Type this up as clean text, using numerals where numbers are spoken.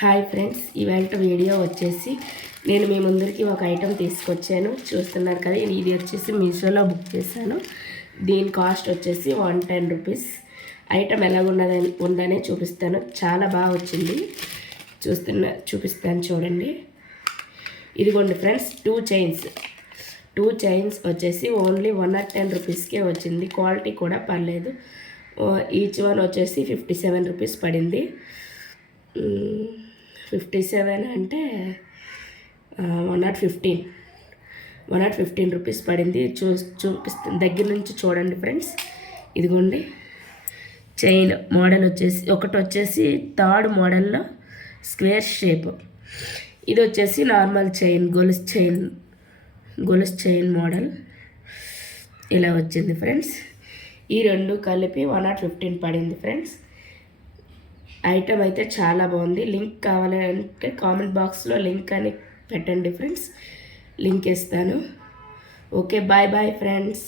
Hi friends, ఇవాళ video వచ్చేసి నేను మీ ముందరికి ఒక ఐటెం తీసుకొచ్చాను. చూస్తున్నారు కదా, ఇది వచ్చేసి మీషోలో బుక్ చేశాను. దీని కాస్ట్ వచ్చేసి 110 రూపీస్. ఐటెం ఎలా ఉందనే చూపిస్తాను. చాలా బాగా వచ్చింది. చూపిస్తాను చూడండి. ఇదిగోండి ఫ్రెండ్స్, టూ చైన్స్ వచ్చేసి ఓన్లీ 110 రూపీస్కే వచ్చింది. క్వాలిటీ కూడా పర్లేదు. ఈచ్ వన్ వచ్చేసి 57 రూపీస్ పడింది. 57 అంటే 115 రూపీస్ పడింది. చూపిస్తాను, దగ్గర నుంచి చూడండి ఫ్రెండ్స్. ఇదిగోండి, చైన్ మోడల్ ఒకటి వచ్చేసి థర్డ్ మోడల్లో స్క్వేర్ షేప్. ఇది వచ్చేసి నార్మల్ చైన్, గొలుసు చైన్ మోడల్ ఇలా వచ్చింది ఫ్రెండ్స్. ఈ రెండు కలిపి 115 పడింది ఫ్రెండ్స్. ఐటమ్ అయితే చాలా బాగుంది. లింక్ కావాలంటే కామెంట్ బాక్స్లో లింక్ అని పెట్టండి ఫ్రెండ్స్. లింక్ ఇస్తాను. Okay, bye friends.